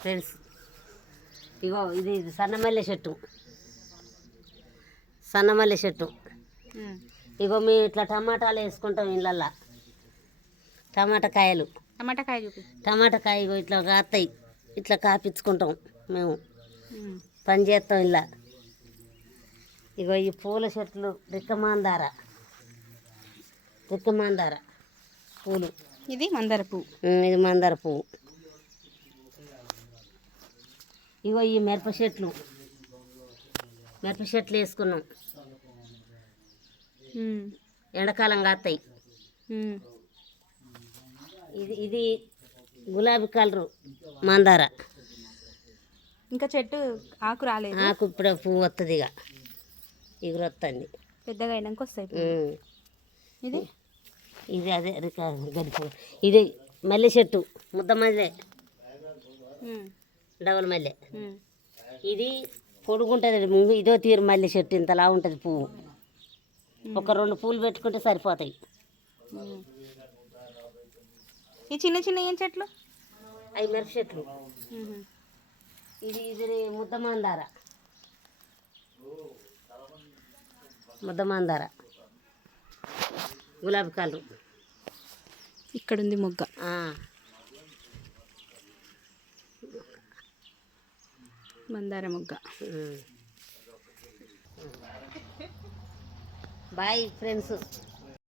Friends, ఇగో ఇది సన్నమల్లె చెట్టు. సన్నమల్లె చెట్టు ఇగో మేము ఇట్లా టమాటాలు వేసుకుంటాం ఇళ్ళల్లో. టమాటా కాయలు, టమాటా కాయ ఇగో ఇట్లా కాస్తాయి. ఇట్లా కాపించుకుంటాం మేము, పని చేస్తాం ఇలా. ఇగో ఈ పూల చెట్లు రిక్కమాందార పూలు. ఇది మందార పువ్వు. ఇది మందార పువ్వు. ఇగో ఈ మిరప చెట్లు వేసుకున్నాం. ఎండాకాలం కాస్తాయి. ఇది గులాబీ కలరు మందార. ఇంకా చెట్టు ఆకు రాలేదు. ఆకు ఇప్పుడు పువ్వు వస్తుంది, ఇక ఇగురు వస్తుంది. పెద్దగా అయినాక వస్తాయి. ఇది అదే గడిప. ఇది మల్లె చెట్టు, ముద్ద మల్లె, డబల్ మల్లె. ఇది పొడుగుంటుంది. ఇదో తీరు మల్లె చెట్టు ఇంతలా ఉంటుంది పువ్వు. ఒక 2 పూలు పెట్టుకుంటే సరిపోతాయి. ఈ చిన్న చిన్న ఏం చెట్లు? అవి మిరప చెట్లు. ఇది ముద్ద మందార గులాబీ కలరు. ఇక్కడ ఉంది మొగ్గ. మందార మొగ్గ. Bye friends.